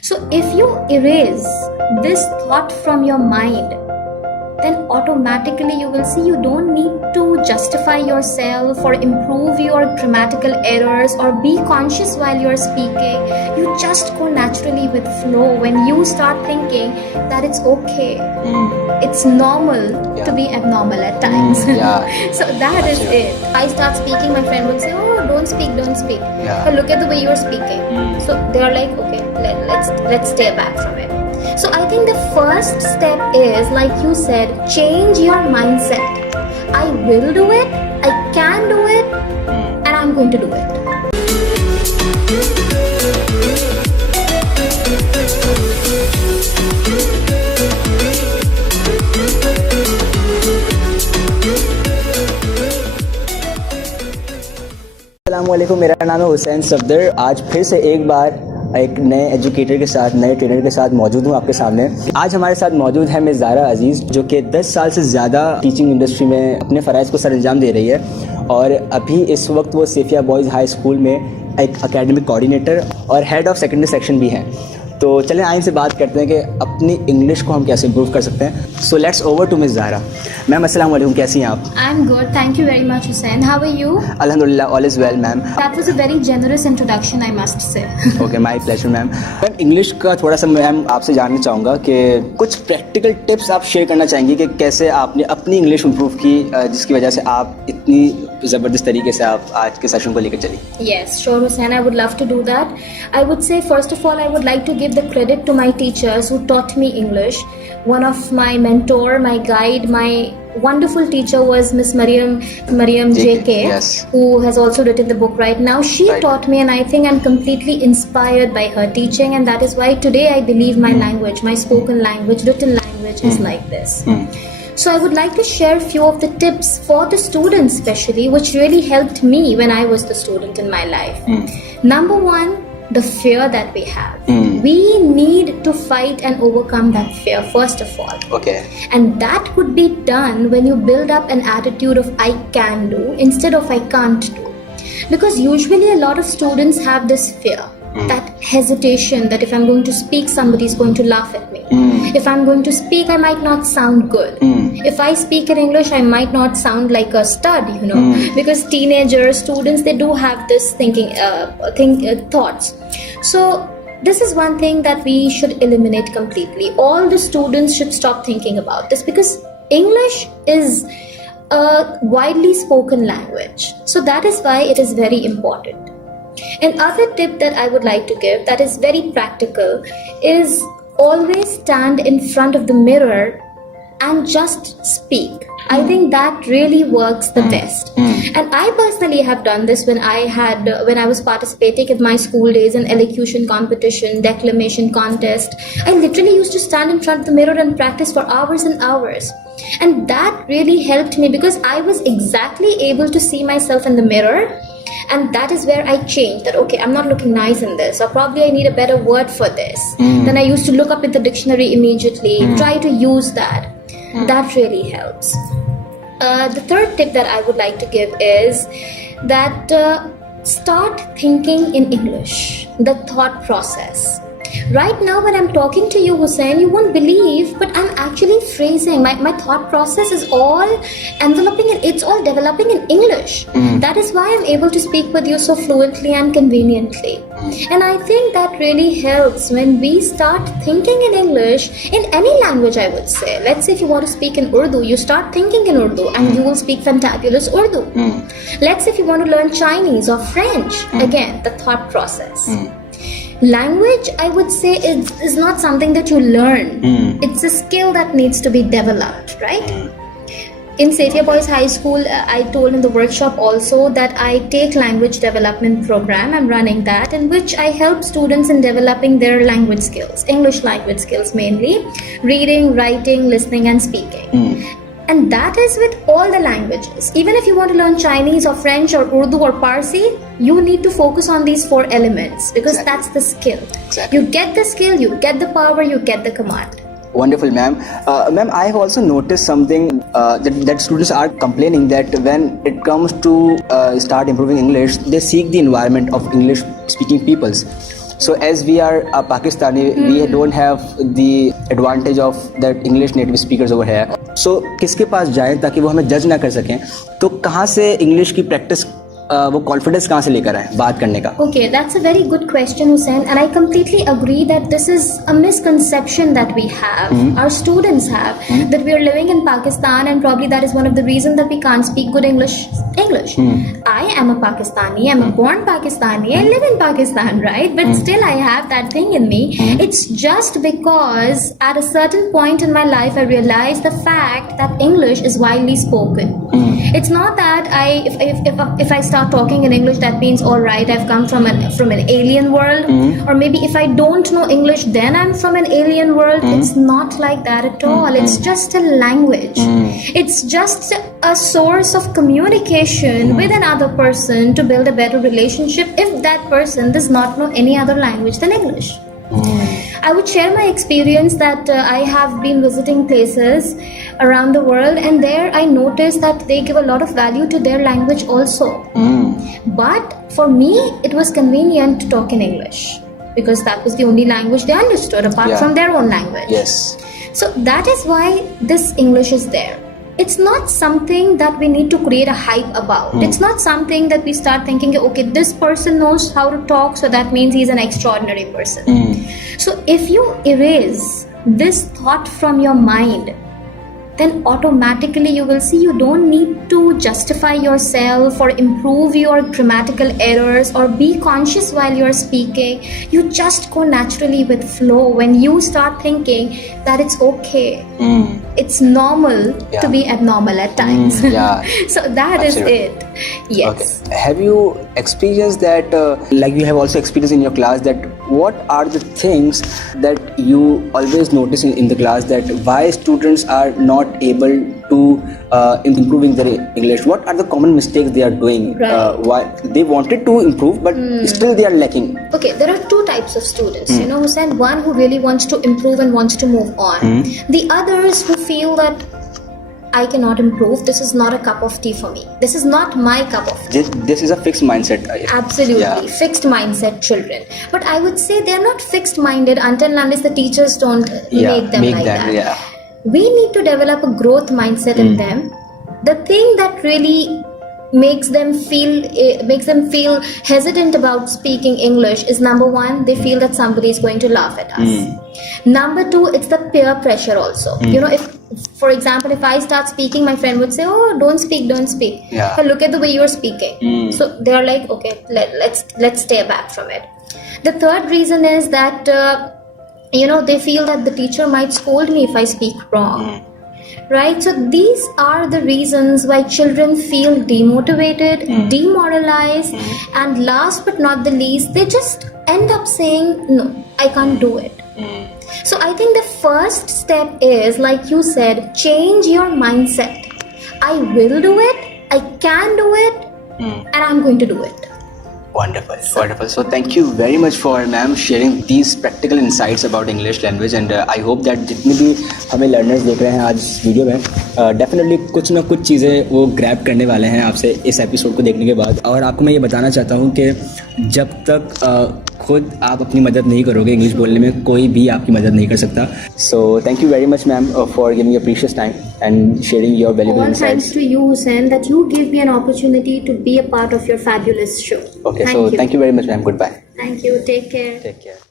So if you erase this thought from your mind, then automatically you will see you don't need to justify yourself or improve your grammatical errors or be conscious while you're speaking. You just go naturally with flow when you start thinking that it's okay. It's normal to be abnormal at times. So that is it. I start speaking, my friend would say, oh, don't speak, don't speak. But look at the way you're speaking. So they're like, okay, let's stay back from it. So I think the first step is, like you said, change your mindset. I will do it, I can do it, and I'm going to do it. अस्सलामुअलैकुम, मेरा नाम है हुसैन सफदर। आज फिर से एक बार एक नए एजुकेटर के साथ, नए ट्रेनर के साथ मौजूद हूँ आपके सामने। आज हमारे साथ मौजूद है मिस ज़ारा अजीज़, जो कि 10 साल से ज़्यादा टीचिंग इंडस्ट्री में अपने फ़राइज़ को सर अंजाम दे रही है और अभी इस वक्त वो सेफिया बॉयज़ हाई स्कूल में एक एकेडमिक कोऑर्डिनेटर और हेड ऑफ़ सेकेंडरी सेक्शन भी हैं। तो चलें आइन से बात करते हैं कि अपनी इंग्लिश को हम कैसे इम्प्रूव कर सकते हैं। So let's over to Miss Zara. Ma'am अस्सलाम वालेकुम, कैसी हैं आप? I am good, thank you very much Hussain. How are you? अल्हम्दुलिल्लाह, all is well ma'am. That was a very generous introduction, I must say. Okay, my pleasure ma'am. Ma'am English का थोड़ा सा ma'am आपसे जानना चाहूँगा कि कुछ प्रैक्टिकल टिप्स आप शेयर करना चाहेंगी कि कैसे आपने अपनी इंग्लिश इम्प्रूव की, जिसकी वजह से आप इतनी ज़बरदस्त तरीके से आप आज के सेशन को लेकर चली। Yes, sure Hussain, I would love to do that. I would say first of all I would like to give the credit to my teachers who taught me English. One of my mentor, my guide, my wonderful teacher was Miss Mariam JK, yes, who has also written the book right now. She taught me, and I think I'm completely inspired by her teaching, and that is why today I believe my language, my spoken language, written language is like this. So I would like to share a few of the tips for the students especially, which really helped me when I was the student in my life. Number one, the fear that we have. We need to fight and overcome that fear first of all. Okay. And that could be done when you build up an attitude of I can do instead of I can't do. Because usually a lot of students have this fear. That hesitation that if I'm going to speak, somebody's going to laugh at me. If I'm going to speak, I might not sound good. If I speak in English, I might not sound like a stud, you know, because teenagers, students, they do have this thoughts. So this is one thing that we should eliminate completely. All the students should stop thinking about this because English is a widely spoken language. So that is why it is very important. Another tip that I would like to give that is very practical is always stand in front of the mirror and just speak. I think that really works the best. And I personally have done this when I was participating in my school days in elocution competition, declamation contest. I literally used to stand in front of the mirror and practice for hours and hours. And that really helped me because I was exactly able to see myself in the mirror. And that is where I changed that, okay, I'm not looking nice in this, or probably I need a better word for this. Then I used to look up in the dictionary immediately, try to use that. That really helps. The third tip that I would like to give is that start thinking in English, the thought process. Right now when I'm talking to you, Hussain, you won't believe, but I'm actually phrasing. My thought process is all enveloping and it's all developing in English. That is why I'm able to speak with you so fluently and conveniently. And I think that really helps when we start thinking in English, in any language I would say. Let's say if you want to speak in Urdu, you start thinking in Urdu and you will speak fantabulous Urdu. Let's say if you want to learn Chinese or French, again, the thought process. Language, I would say, is not something that you learn. It's a skill that needs to be developed, right? In Sephia Boys High School, I told in the workshop also that I take language development program. I'm running that, in which I help students in developing their language skills, English language skills mainly, reading, writing, listening and speaking. And that is with all the languages. Even if you want to learn Chinese or French or Urdu or Parsi, you need to focus on these 4 elements because that's the skill. You get the skill, you get the power, you get the command. Wonderful, ma'am. Ma'am, I have also noticed something that students are complaining that when it comes to start improving English, they seek the environment of English-speaking peoples. So as we are a Pakistani, we don't have the advantage of that English native speakers over here. So किसके पास जाएं ताकि वो हमें जज ना कर सकें? तो कहाँ से इंग्लिश की प्रैक्टिस वो कॉन्फिडेंस कहाँ से लेकर आए बात करने का? Okay, that's a very good question, Hussain, and I completely agree that this is a misconception that we have, our students have, that we are living in Pakistan, and probably that is one of the reasons that we can't speak good English. I am a Pakistani, I'm a born Pakistani, I live in Pakistan, right? But still I have that thing in me. It's just because at a certain point in my life I realized the fact that English is widely spoken. It's not that if I start talking in English, that means all right, I've come from an alien world, or maybe if I don't know English, then I'm from an alien world. It's not like that at all. It's just a language. It's just a source of communication with another person to build a better relationship if that person does not know any other language than English. I would share my experience that I have been visiting places around the world, and there I noticed that they give a lot of value to their language also. But for me, it was convenient to talk in English because that was the only language they understood apart from their own language. Yes. So that is why this English is there. It's not something that we need to create a hype about. It's not something that we start thinking, okay, this person knows how to talk, so that means he's an extraordinary person. So if you erase this thought from your mind, then automatically you will see you don't need to justify yourself or improve your grammatical errors or be conscious while you're speaking. You just go naturally with flow when you start thinking that it's okay. It's normal to be abnormal at times. So that is it. Yes. Okay. Have you experienced that, like you have also experienced in your class, that what are the things that you always notice in the class that why students are not able to improving their English? What are the common mistakes they are doing? Why they wanted to improve but still they are lacking? Okay, there are two types of students, you know, Hussain. One who really wants to improve and wants to move on. The others who feel that I cannot improve, this is not a cup of tea for me. This is not my cup of tea. This is a fixed mindset. Absolutely, fixed mindset children. But I would say they're not fixed minded until and unless the teachers don't make them like that. We need to develop a growth mindset in them. The thing that really makes them feel hesitant about speaking English is, number one, they feel that somebody is going to laugh at us. Number two, it's the peer pressure also. You know, if for example, if I start speaking, my friend would say, oh, don't speak. But look at the way you're speaking. So they're like, okay, let's stay back from it. The third reason is that you know, they feel that the teacher might scold me if I speak wrong. Right? So these are the reasons why children feel demotivated, demoralized, and last but not the least, they just end up saying, no, I can't do it. So I think the first step is, like you said, change your mindset. I will do it, I can do it, and I'm going to do it. Wonderful. So thank you very much for ma'am sharing these practical insights about English language, and I hope that जितने भी हमें learners देख रहे हैं आज इस video में definitely कुछ ना कुछ चीज़ें वो ग्रैब करने वाले हैं आपसे इस एपिसोड को देखने के बाद. और आपको मैं ये बताना चाहता हूँ कि जब तक खुद आप अपनी मदद नहीं करोगे इंग्लिश बोलने में, कोई भी आपकी मदद नहीं कर सकता. So thank you very much ma'am for giving your precious time and sharing your valuable insights. All thanks to you, Hussain, that you gave me an opportunity to be a part of your fabulous show. Okay, thank you very much, ma'am. Goodbye. Thank you. Take care. Take care.